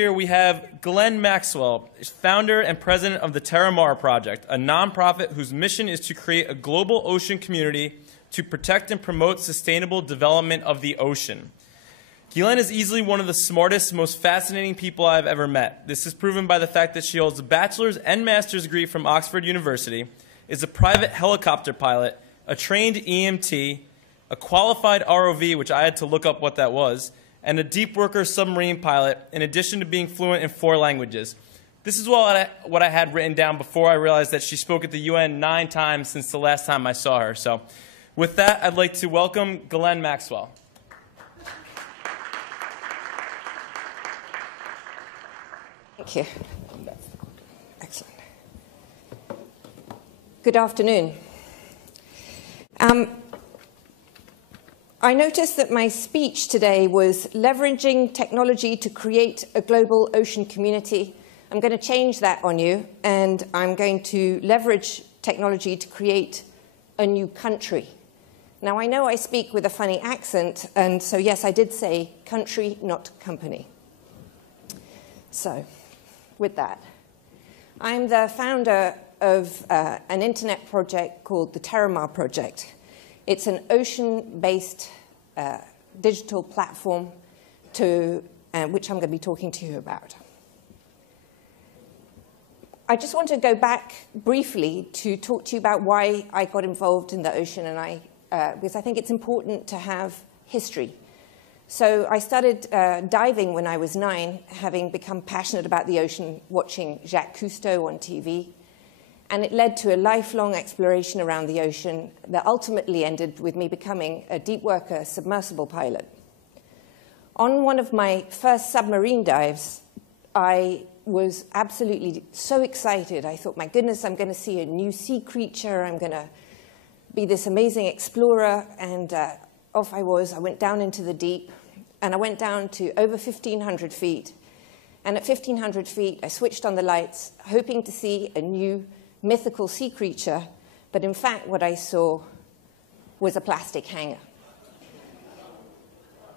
Here we have Ghislaine Maxwell, founder and president of the Terra Project, a nonprofit whose mission is to create a global ocean community to protect and promote sustainable development of the ocean. Ghislaine is easily one of the smartest, most fascinating people I've ever met. This is proven by the fact that she holds a bachelor's and master's degree from Oxford University, is a private helicopter pilot, a trained EMT, a qualified ROV, which I had to look up what that was, and a deep worker submarine pilot, in addition to being fluent in 4 languages. This is what I had written down before I realized that she spoke at the UN 9 times since the last time I saw her. So with that, I'd like to welcome Ghislaine Maxwell. Thank you. Excellent. Good afternoon. I noticed that my speech today was leveraging technology to create a global ocean community. I'm going to change that on you, and I'm going to leverage technology to create a new country. Now, I know I speak with a funny accent, and so yes, I did say country, not company. So, with that, I'm the founder of an internet project called the Terra Project. It's an ocean-based digital platform which I'm going to be talking to you about. I just want to go back briefly to talk to you about why I got involved in the ocean, and because I think it's important to have history. So I started diving when I was 9, having become passionate about the ocean, watching Jacques Cousteau on TV. And it led to a lifelong exploration around the ocean that ultimately ended with me becoming a deep worker submersible pilot. On one of my first submarine dives, I was absolutely so excited. I thought, my goodness, I'm going to see a new sea creature. I'm going to be this amazing explorer. And off I was. I went down into the deep, and I went down to over 1,500 feet. And at 1,500 feet, I switched on the lights, hoping to see a new mythical sea creature, but in fact what I saw was a plastic hanger.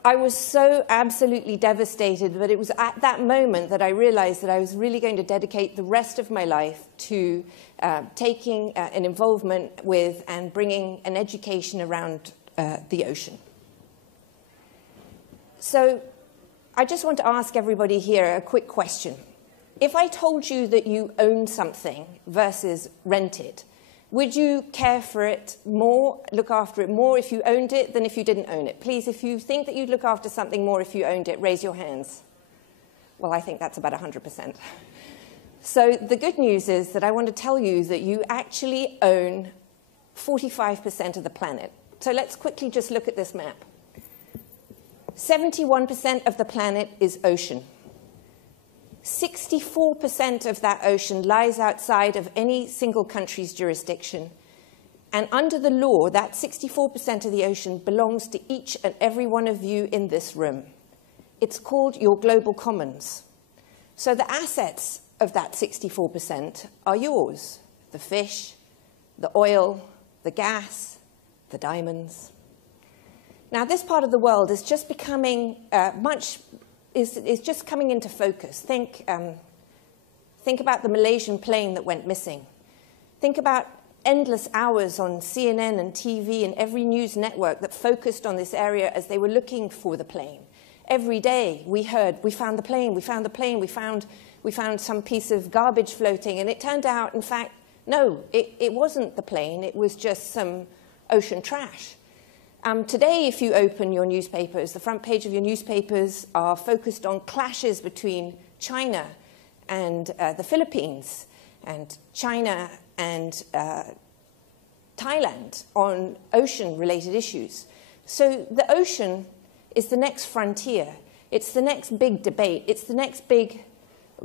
I was so absolutely devastated, but it was at that moment that I realized that I was really going to dedicate the rest of my life to taking an involvement with and bringing an education around the ocean. So I just want to ask everybody here a quick question. If I told you that you own something versus rent it, would you care for it more, look after it more if you owned it than if you didn't own it? Please, if you think that you'd look after something more if you owned it, raise your hands. Well, I think that's about 100%. So the good news is that I want to tell you that you actually own 45% of the planet. So let's quickly just look at this map. 71% of the planet is ocean. 64% of that ocean lies outside of any single country's jurisdiction. And under the law, that 64% of the ocean belongs to each and every one of you in this room. It's called your global commons. So the assets of that 64% are yours. The fish, the oil, the gas, the diamonds. Now, this part of the world is just becoming is just coming into focus. Think about the Malaysian plane that went missing. Think about endless hours on CNN and TV and every news network that focused on this area as they were looking for the plane. Every day we heard, we found the plane, we found the plane, we found some piece of garbage floating. And it turned out, in fact, no, it wasn't the plane. It was just some ocean trash. Today, if you open your newspapers, the front page of your newspapers are focused on clashes between China and the Philippines, and China and Thailand on ocean-related issues. So the ocean is the next frontier. It's the next big debate. It's the next big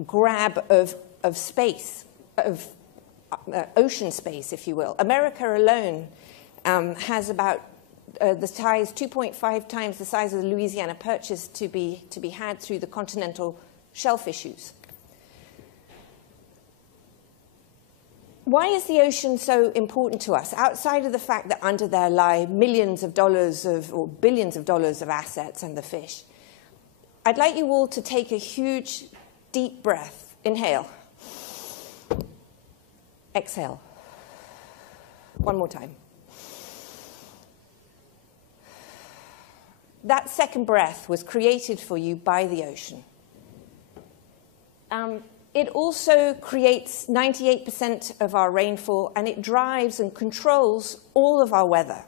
grab of space, of ocean space, if you will. America alone has about the size, 2.5 times the size of the Louisiana Purchase to be had through the continental shelf issues. Why is the ocean so important to us? Outside of the fact that under there lie millions of dollars or billions of dollars of assets and the fish, I'd like you all to take a huge deep breath. Inhale. Exhale. One more time. That second breath was created for you by the ocean. It also creates 98% of our rainfall, and it drives and controls all of our weather.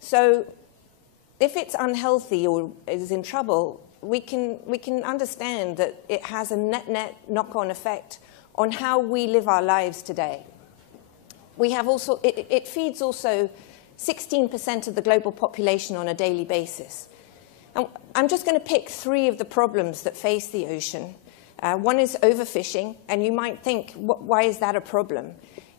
So if it's unhealthy or is in trouble, we can understand that it has a net knock-on effect on how we live our lives today. We have also, it feeds also 16% of the global population on a daily basis. And I'm just going to pick 3 of the problems that face the ocean. One is overfishing, and you might think, why is that a problem?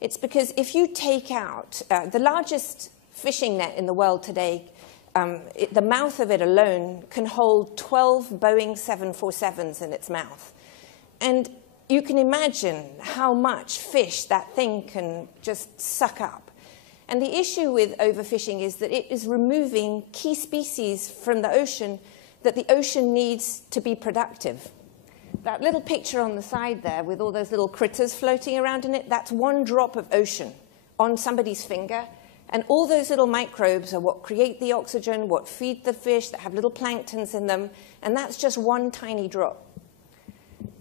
It's because if you take out the largest fishing net in the world today, the mouth of it alone can hold 12 Boeing 747s in its mouth. And you can imagine how much fish that thing can just suck up. And the issue with overfishing is that it is removing key species from the ocean that the ocean needs to be productive. That little picture on the side there with all those little critters floating around in it, that's one drop of ocean on somebody's finger. And all those little microbes are what create the oxygen, what feed the fish, that have little planktons in them. And that's just one tiny drop.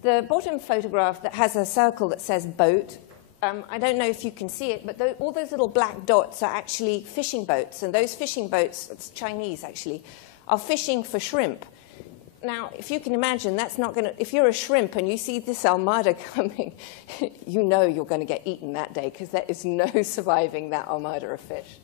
The bottom photograph that has a circle that says boat, I don't know if you can see it, but all those little black dots are actually fishing boats. And those fishing boats, it's Chinese actually, are fishing for shrimp. Now, if you can imagine, that's not going to, if you're a shrimp and you see this armada coming, you know you're going to get eaten that day because there is no surviving that armada of fish.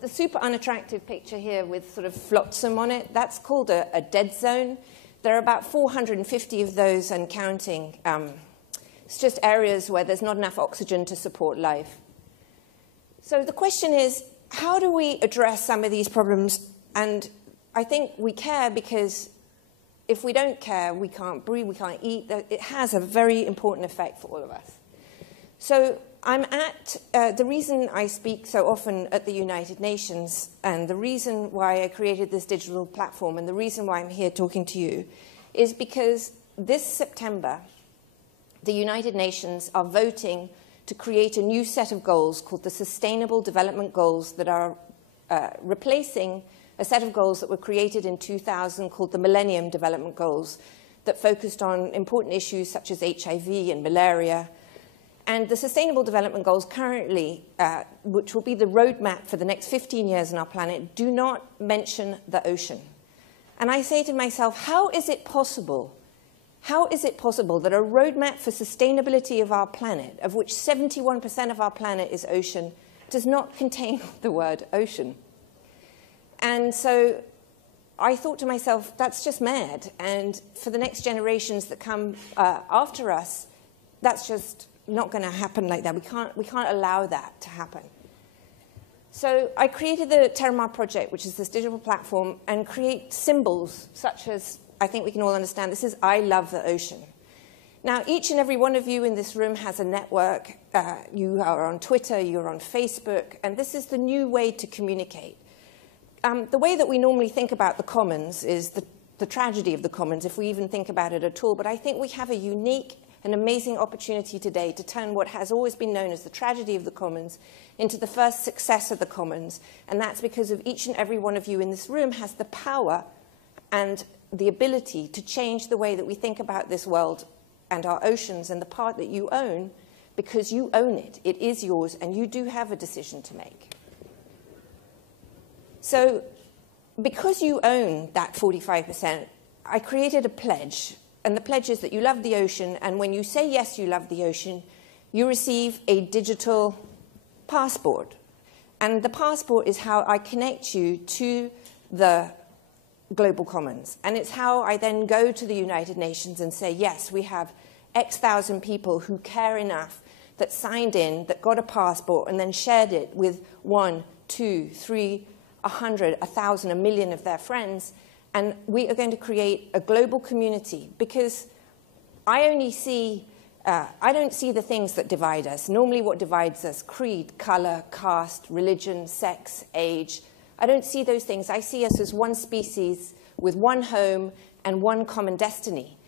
The super unattractive picture here with sort of flotsam on it, that's called a dead zone. There are about 450 of those and counting. It's just areas where there's not enough oxygen to support life. So the question is, how do we address some of these problems? And I think we care because if we don't care, we can't breathe, we can't eat. It has a very important effect for all of us. So I'm at, the reason I speak so often at the United Nations, and the reason why I created this digital platform, and the reason why I'm here talking to you, is because this September, the United Nations are voting to create a new set of goals called the Sustainable Development Goals that are replacing a set of goals that were created in 2000 called the Millennium Development Goals that focused on important issues such as HIV and malaria. And the Sustainable Development Goals currently, which will be the roadmap for the next 15 years on our planet, do not mention the ocean. And I say to myself, how is it possible? How is it possible that a roadmap for sustainability of our planet, of which 71% of our planet is ocean, does not contain the word ocean? And so I thought to myself, that's just mad. And for the next generations that come after us, that's just not going to happen like that. We can't allow that to happen. So I created the Terramar project, which is this digital platform, and create symbols such as, I think we can all understand, this is I love the ocean. Now, each and every one of you in this room has a network. You are on Twitter, you're on Facebook, and this is the new way to communicate. The way that we normally think about the commons is the tragedy of the commons, if we even think about it at all. But I think we have a unique and amazing opportunity today to turn what has always been known as the tragedy of the commons into the first success of the commons. And that's because of each and every one of you in this room has the power and the ability to change the way that we think about this world and our oceans and the part that you own, because you own it. It is yours, and you do have a decision to make. So because you own that 45%, I created a pledge. And the pledge is that you love the ocean. And when you say, yes, you love the ocean, you receive a digital passport. And the passport is how I connect you to the global commons. And it's how I then go to the United Nations and say, yes, we have X thousand people who care enough that signed in, that got a passport, and then shared it with 1, 2, 3, 100, 1,000, 1 million of their friends, and we are going to create a global community because I don't see the things that divide us. Normally what divides us, creed, color, caste, religion, sex, age. I don't see those things. I see us as one species with one home and one common destiny.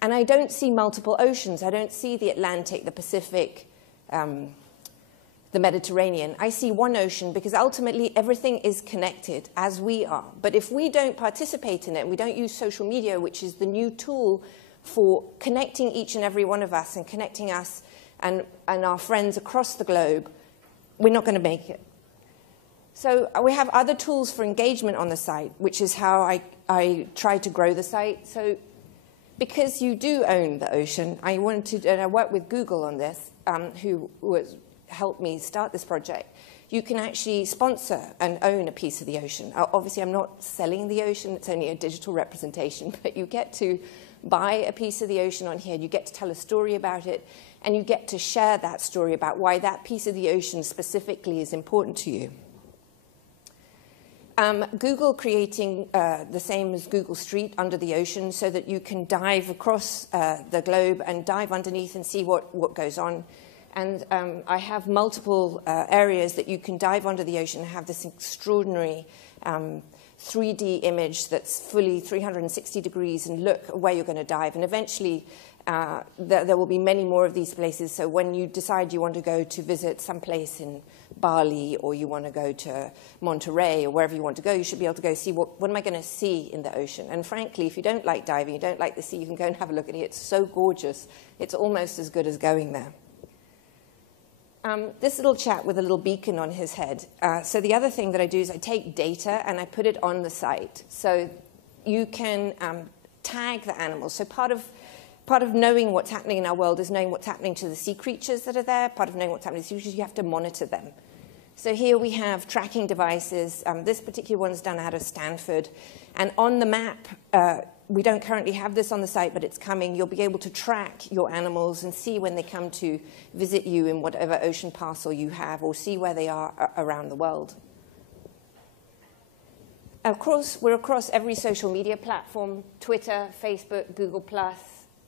And I don't see multiple oceans. I don't see the Atlantic, the Pacific, the Mediterranean. I see one ocean because ultimately everything is connected, as we are. But if we don't participate in it, we don't use social media, which is the new tool for connecting each and every one of us and connecting us and our friends across the globe, we're not going to make it. So we have other tools for engagement on the site, which is how I try to grow the site. So because you do own the ocean, I wanted to, and I worked with Google on this, who helped me start this project. You can actually sponsor and own a piece of the ocean. Obviously, I'm not selling the ocean. It's only a digital representation. But you get to buy a piece of the ocean on here. You get to tell a story about it. And you get to share that story about why that piece of the ocean specifically is important to you. Google creating the same as Google Street under the ocean so that you can dive across the globe and dive underneath and see what goes on. And I have multiple areas that you can dive under the ocean and have this extraordinary 3D image that's fully 360 degrees and look where you're going to dive. And eventually, there will be many more of these places. So when you decide you want to go to visit some place in Bali or you want to go to Monterey or wherever you want to go, you should be able to go see what am I going to see in the ocean. And frankly, if you don't like diving, you don't like the sea, you can go and have a look at it. It's so gorgeous. It's almost as good as going there. This little chap with a little beacon on his head. So the other thing that I do is I take data and I put it on the site. So you can tag the animals. So part of knowing what's happening in our world is knowing what's happening to the sea creatures that are there. Part of knowing what's happening to the sea creatures, you have to monitor them. So here we have tracking devices. This particular one's done out of Stanford. And on the map, we don't currently have this on the site, but it's coming. You'll be able to track your animals and see when they come to visit you in whatever ocean parcel you have, or see where they are around the world. Of course, we're across every social media platform: Twitter, Facebook, Google+,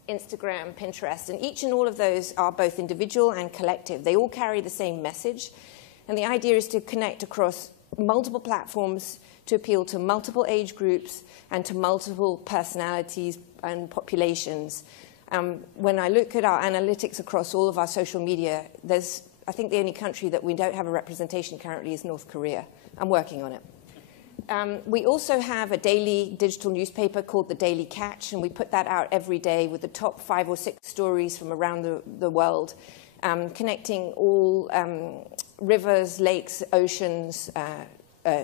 Instagram, Pinterest. And each and all of those are both individual and collective. They all carry the same message. And the idea is to connect across multiple platforms to appeal to multiple age groups and to multiple personalities and populations. When I look at our analytics across all of our social media, I think the only country that we don't have a representation currently is North Korea. I'm working on it. We also have a daily digital newspaper called The Daily Catch, and we put that out every day with the top 5 or 6 stories from around the world, connecting all rivers, lakes, oceans,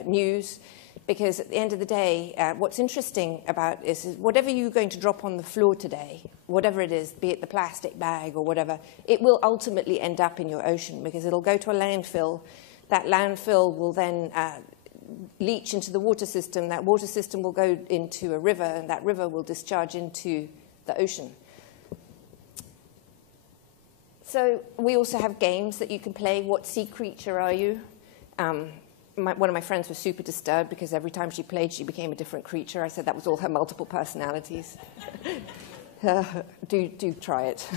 news. Because at the end of the day, what's interesting about this is whatever you're going to drop on the floor today, whatever it is, be it the plastic bag or whatever, it will ultimately end up in your ocean because it'll go to a landfill. That landfill will then leach into the water system. That water system will go into a river, and that river will discharge into the ocean. So we also have games that you can play. What sea creature are you? One of my friends was super disturbed because every time she played, she became a different creature. I said that was all her multiple personalities. Do try it.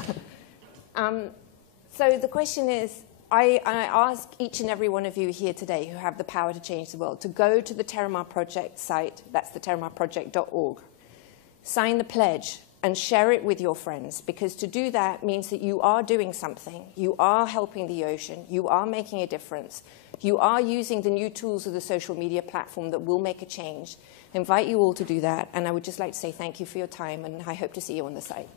So the question is, I ask each and every one of you here today who have the power to change the world to go to the Terramar Project site, that's the terramarproject.org, sign the pledge, and share it with your friends, because to do that means that you are doing something. You are helping the ocean. You are making a difference. You are using the new tools of the social media platform that will make a change. I invite you all to do that, and I would just like to say thank you for your time, and I hope to see you on the site.